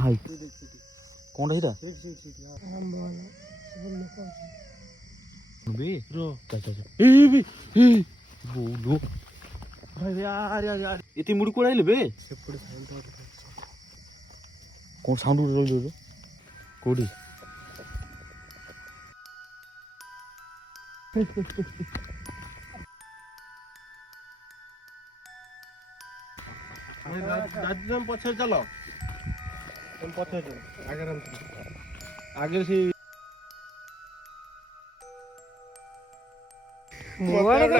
ভাই কোনটা এটা এতে মুড়ি করে আইলে বে কোন সাউন্ড উঠে কোটি পছরে চালো পছরে আগে সেই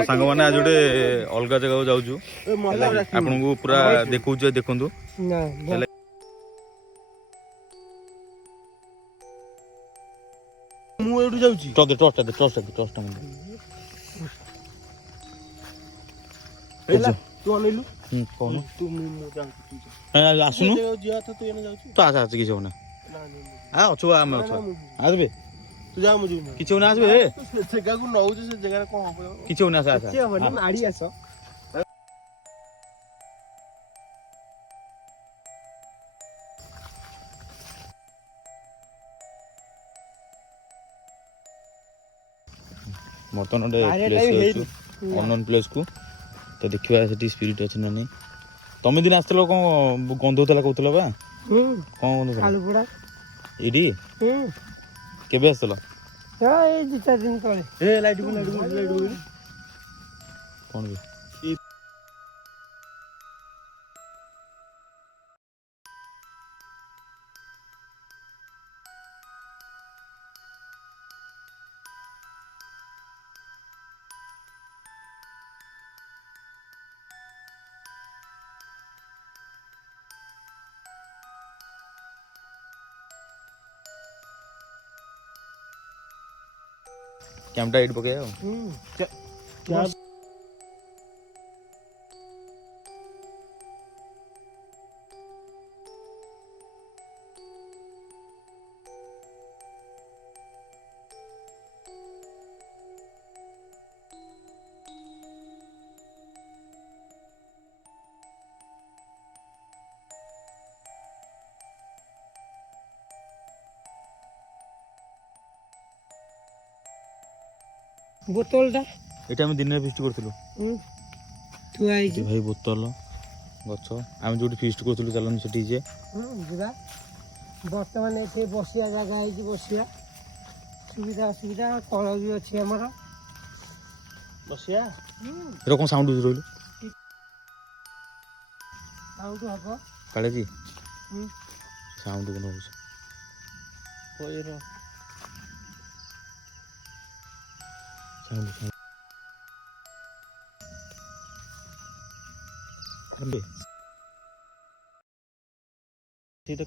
ସାଙ୍ଗମାନେ ଆଜି ଗୋଟେ ଅଲଗା ଜାଗାକୁ ଯାଉଛୁ ଆପଣଙ୍କୁ ପୁରା ଦେଖଉଛି ଦେଖନ୍ତୁ ମୁଁ ଏଇଠୁ ଯାଉଛି ତୁ ଅନେଇଲୁ ଆସୁନୁ ତ ଆସ କିଛି ହଉନା ଅଛୁ ଆମେ ଅଛୁ ଆସିବେ ତୁ ଯା ମୁଁ ଯିବି କିଛି ହଉନା ଆସିବେ ସେ ଜାଗାକୁ ନଉଛୁ ସେ ଜାଗାରେ କଣ ହବ କିଛି ହଉନା ଆସ ମାଡି ଆସ ବର୍ତ୍ତମାନ ଗୋଟେ ପ୍ଲେସ୍ ଅନନୋନ୍ ପ୍ଲେସ୍କୁ ତ ଦେଖିବା ସେଠି ସ୍ପିରିଟ୍ ଅଛି ନା ନାହିଁ ତମେ ଦିନ ଆସିଥିଲ କଣ ଗନ୍ଧ ହଉଥିଲା କହୁଥିଲ ବା କଣ ଗନ୍ଧ ହଉଥିଲା ଏଇଠି କେବେ ଆସିଥିଲ ଏଇ 2-4 ଦିନ ତଳେ କଣ କି କ୍ୟାମ୍ପଟା ଏଇଠି ପକେଇବା ଆଉ ବୋତଲଟା ଏଇଟା ଆମେ ଦିନରେ ଫିଷ୍ଟ କରୁଥିଲୁ ଥୁଆ ହେଇଛି ଭାଇ ବୋତଲ ଗଛ ଆମେ ଯୋଉଠି ଫିଷ୍ଟ କରୁଥିଲୁ ଚାଲନ୍ତୁ ସେଠି ଯିବା ଯିବା ବର୍ତ୍ତମାନ ଏଠି ବସିବା ଜାଗା ହେଇଛି ବସିବା ସୁବିଧା ଅସୁବିଧା କଳ ବି ଅଛି ଆମର ବସିଆ ଏଟା କଣ ସାଉଣ୍ଡ ହଉଛି ରହିଲୁ ସାଉଣ୍ଡ ହବ କାଳେ କି ସାଉଣ୍ଡ କଣ ହଉଛି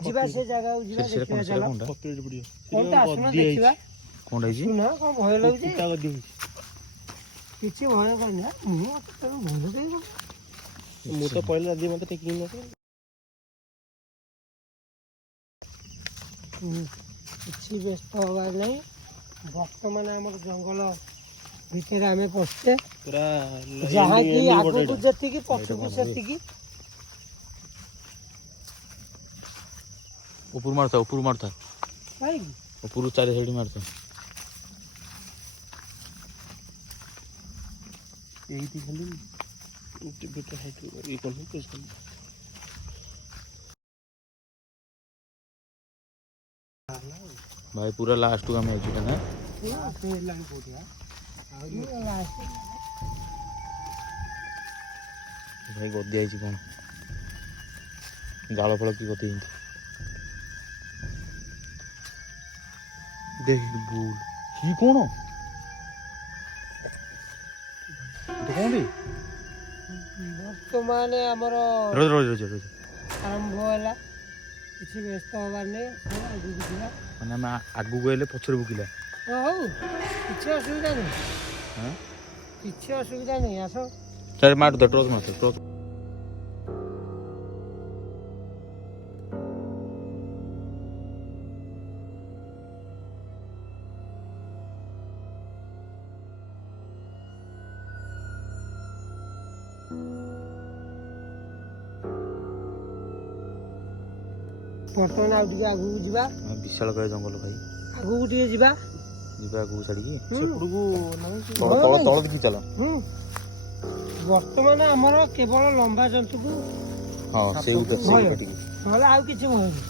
ଯିବା ସେ ଜାଗାକୁ ଯିବା ଦେଖିବା ଚାଲ କଣଟା ଆସୁନ ଦେଖିବା କଣ ହେଇଛି ଶୁଣ କଣ ଭୟ ଲାଗୁଛି କିଛି ଭୟ କରୁନି ମୁଁ ଭୟ ଦେବି ମୁଁ ତ ପହିଲା ରାତି ମତେ ଟେକି କିଛି ବ୍ୟସ୍ତ ହବାର ନାହିଁ ବର୍ତ୍ତମାନ ଆମର ଜଙ୍ଗଲ ଭିତରେ ଆମେ ପଶିଛେ ପୁରା ଯାହାକି ଆଗକୁ ଯେତିକି ପଛକୁ ସେତିକି ଉପରୁ ମାରୁଥା ଉପରୁ ଚାରି ସାଇଡ୍ ମାରୁଥା ଏଇଠି ଖାଲି ଭାଇ ପୁରା ଲାଷ୍ଟକୁ ଆମେ ଆଇଛୁ ନା ଭାଇ ଗଦି ଆଇଛି କଣ ଜାଳ ଫଳ କି ଗତି ଏମିତି ଦେଖ ବୁଲ କି କଣ କଣଟି ବର୍ତ୍ତମାନ ଆମର ଆରମ୍ଭ ହେଲା କିଛି ବ୍ୟସ୍ତ ହବାର ନାହିଁ ଆଗକୁ ଯିବା ମାନେ ଆମେ ଆଗକୁ ଗଲେ ପଛରେ ବୁକିଲା ହଉ କିଛି ଅସୁବିଧା ନାହିଁ କିଛି ଅସୁବିଧା ନାହିଁ ଆସ ମାରୁଥା ଟ୍ରଚ୍ ମାରୁଥା ବର୍ତ୍ତମାନ ଆଉ ଟିକେ ଆଗକୁ ଯିବା ବିଶାଳ କାୟ ଜଙ୍ଗଲ ଭାଇ ଆଗକୁ ଟିକେ ଯିବା ଯିବା ଆଗକୁ ଛାଡ଼ିକି ସେପଟକୁ ତଳ ଦେଖି ଚାଲ ବର୍ତ୍ତମାନ ଆମର କେବଳ ଲମ୍ବା ଜନ୍ତୁକୁ ହଁ ସେଇଟା ଟିକେ ନହେଲେ ଆଉ କିଛି ଭୟ ନାହିଁ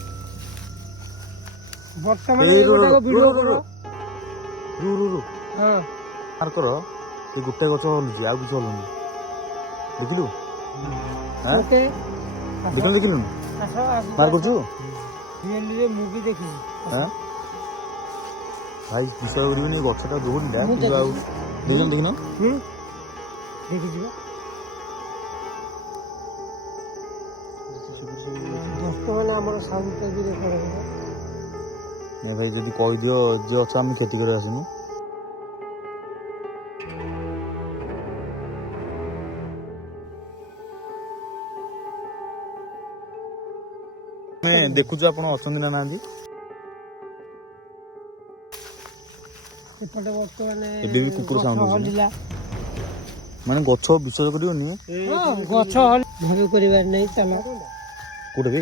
ବର୍ତ୍ତମାନ ଏଇ ଗୋଟାକ ଭିଡ଼ିଓ କର ହଁ ମାର୍କର ସେ ଗୋଟେ ଗଛ ହଲୁଛି ଆଉ କିଛି ହଲୁନି ଦେଖିଲୁ ଗୋଟେ ଦେଖିଲୁ ମାର କରୁଛୁ ରିଏଲିରେ ମୁଁ ବି ଦେଖିଛି ଭାଇ ବିଷୟ କରିବିନି ଗଛଟା ଦୌଡ଼ିଲା କିନ୍ତୁ ଆଉ ଦେଖିନ ଦେଖିଯିବା ବର୍ତ୍ତମାନ ଆମର ସାଉଣ୍ଡଟା ବି ରେକର୍ଡ ହେବ ଭାଇ ଯଦି କହିଦିଅ ଯେ ଅଛ ଆମେ କ୍ଷତି କରି ଆସିନୁ ଦେଖୁଛୁ ଆପଣ ଅଛନ୍ତି ନା ନାହାନ୍ତି ଏପଟେ ବର୍ତ୍ତମାନ ଏବେ ବି କୁକୁର ସାଉଣ୍ଡ ହଲିଲା ମାନେ ଗଛ ବିଶ୍ୱାସ କରିବନି ଗଛ ଭୟ କରିବାର ନାହିଁ ଚାଲ କୋଉଟା ବେ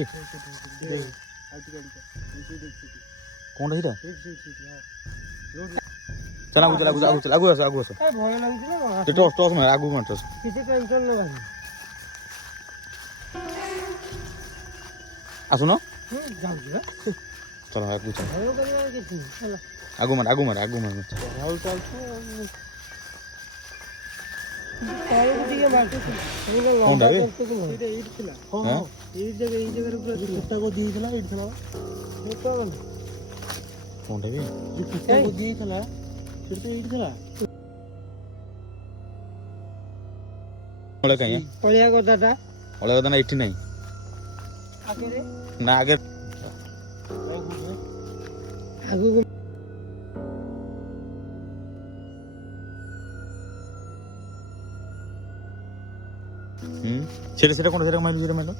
କଣଟା ସେଇଟା ଚାଲ ଆଗକୁ ଆସ ଭୟ ଲାଗୁଛି ନା ଟସ୍ ମାର ଆଗକୁ ମାର ଟସ୍ କିଛି ଟେନସନ ନେବାନି ଆସୁନ ଯାଉଛି ବା ଚାଲ ଆଗକୁ ଚାଲ ଭୟ କରିବାର କିଛି ନାହିଁ ଚାଲ ଆଗୁ ମାର ତଳକୁ ଟିକେ ମାରୁଛି କଣଟା ବେ? ଏଇଠି ଥିଲା ହଁ ଏଇ ଜାଗାରେ ପୁରା କୁଟା ଗଦି ହେଇଥିଲା ଏଇଠି ଥିଲା କଣଟା ବି କୁଟା ଗଦି ହେଇଥିଲା ସେଠି ତ ଏଇଠି ଥିଲା ଅଳିଆ କାଇଁ ଅଳିଆ ଗଦାଟା ଅଳିଆ କଥା ନା ଏଠି ନାହିଁ ଆଗରେ ନା ଆଗେ ଆଗକୁ ସେଟା କଣ ସେଟା ମାଇଲୁ ସେଟା ମାଇଲୁ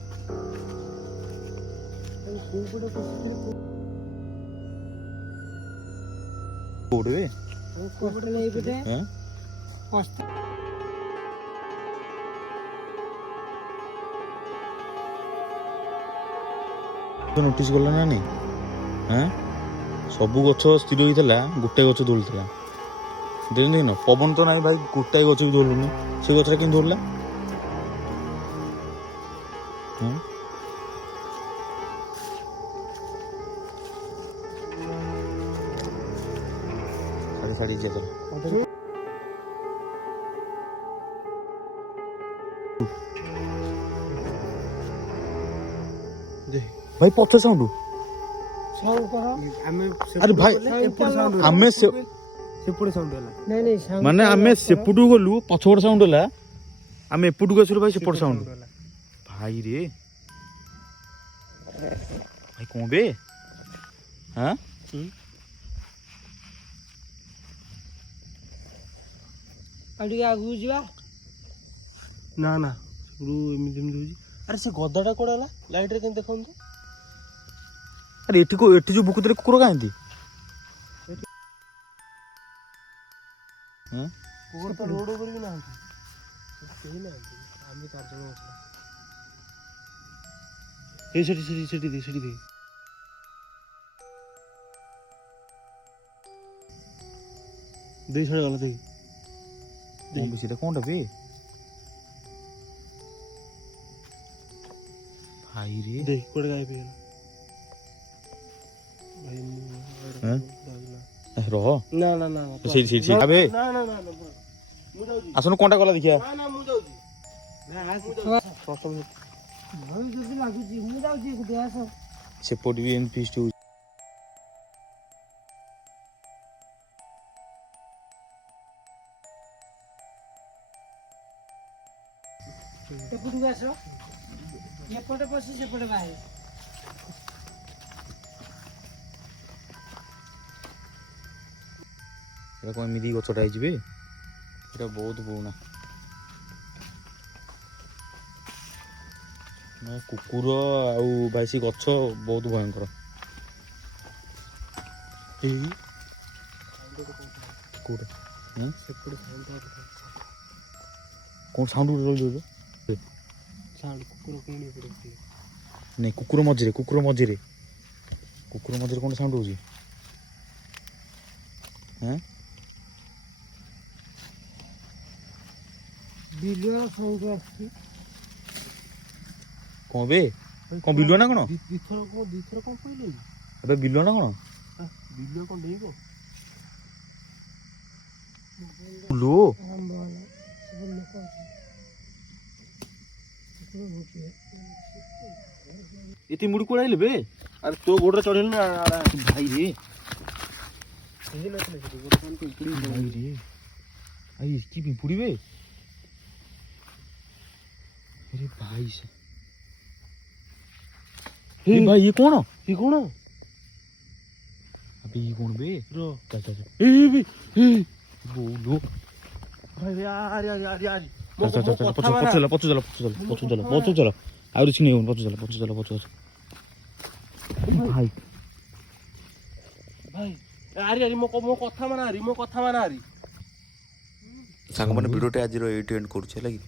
କୋଉଠି ବେ ଏଇପଟେ ନୋଟିସ୍ କଲା ନା ନାଇଁ ସବୁ ଗଛ ସ୍ଥିର ହେଇଥିଲା ଗୋଟେ ଗଛ ଦୋଳିଥିଲା ଦେଖିନ ପବନ ତ ନାହିଁ ଭାଇ ଗୋଟାଏ ଗଛ ବି ଦୋଳୁନି ସେ ଗଛଟା କେମିତି ଦୋଳିଲା ଛାଡ଼ି ଯିବା ଚାଲ ଭାଇ ପଛରେ ସାଉଣ୍ଡ ଆରେ ଭାଇ ଆମେ ସେପଟେ ସାଉଣ୍ଡ ହେଲା ମାନେ ଆମେ ସେପଟକୁ ଗଲୁ ପଛପଟ ସାଉଣ୍ଡ ହେଲା ଆମେ ଏପଟକୁ ଆସିଲୁ ଭାଇ ସେପଟ ସାଉଣ୍ଡ ଭାଇ ରେ ଭାଇ କଣ ବେ ଆଉ ଟିକେ ଆଗକୁ ଯିବା ନା ଏମିତି ହଉଛି ଆରେ ସେ ଗଦାଟା କୁଆଡେ ହେଲା ଲାଇଟରେ କେମିତି ଦେଖନ୍ତୁ ଆରେ ଏଠି ଯୋଉ ବୁକୁତରେ କୁକୁର କାହିଁନ୍ତି କୁକୁର ତ ରୋଡ ଉପରେ ବି ନାହାନ୍ତି କେହି ନାହାନ୍ତି ଆମେ 4 ଜଣ ଅଛୁ ଏଇ ସେଠି ଦେ ଦେଇ ଛାଡ ଗଲା ଦେଇ ସେଟା କଣଟା ବେ ଭାଇ ରେ ଦେଇ କୁଆଡେ ଗାୟବ ହେଇଗଲା ଭାଇ ରହ ନା ସେଇଠି ଆବେ ନା ମୁଁ ଯାଉଛି ଆସୁନୁ କଣଟା ଗଲା ଦେଖିବା ନା ମୁଁ ଯାଉଛି ଭୟ ଯଦି ଲାଗୁଛି ମୁଁ ଯାଉଛି ଏକୁଟିଆ ଆସ ସେପଟେ ବି ଏମିତି ଫିଷ୍ଟ ହଉଛି ଏପଟକୁ ଆସ ଏପଟେ ବସି ସେପଟେ ବାହାରେ ଏଟା କଣ ଏମିତି ଗଛଟା ହେଇଯିବେ ଏଟା ବହୁତ ପୁରୁଣା କୁକୁର ଆଉ ଭାଇ ସେ ଗଛ ବହୁତ ଭୟଙ୍କର କୋଉଟା କଣ ସାଉଣ୍ଡ ରହିଯାଉଛ ନାଇଁ କୁକୁର ମଝିରେ କୁକୁର ମଝିରେ କ'ଣ ସାଉଣ୍ଡ ହେଉଛି? ହଁ ବିଲୁଆ ସାଉଣ୍ଡ ଆସୁଛି। କ'ଣ ବେ କ'ଣ ବିଲୁଆ ନା କ'ଣ? ଦିଥର କ'ଣ କହିଲେ? ଏବେ ବିଲୁଆ ନା କ'ଣ? ବିଲୁଆ କ'ଣ ଡେଇଁବ? लो ଆରମ୍ଭ ହେଲା ସବୁ ଲୋକ ଅଛନ୍ତି। କୁକୁର ଭୁକିବ। ଏତେ ମୁଡ଼ି କୁଆଡ଼େ ଆଇଲେ ବେ? ଆରେ ତୋ ଗୋଡ଼ରେ ଚଢ଼େଇଲୁ ନା भाई रे କେହି ନଥିଲେ ସେଠି ଗୋଡ଼ କ'ଣ ଇକୁଡ଼ି भाई रे आई इसकी पिंपुड़ी बे। अरे भाई से हे भाई ये कौन? ଏ କ'ଣ? अबे ये कौन बे? ର चल चल चल ଏ ବେ बोलो ଭାଇ ଆରେ ଆରେ ଆରେ ଆରେ चल चल चल चल पछु चला पछु चला पछु चला पछु चला पछु चला और इसकी नहीं पछु चला पछु चला पछु चला भाई ଭାଇ ଆରେ ଆରେ ମୋ କଥା ମାନା ଆରି ମୋ କଥା ମାନା ଆରି। ସାଙ୍ଗମାନେ ଭିଡ଼ିଓଟା ଆଜିର ଏଇଠି ଏଣ୍ଡ କରୁଛି ହେଲା କି।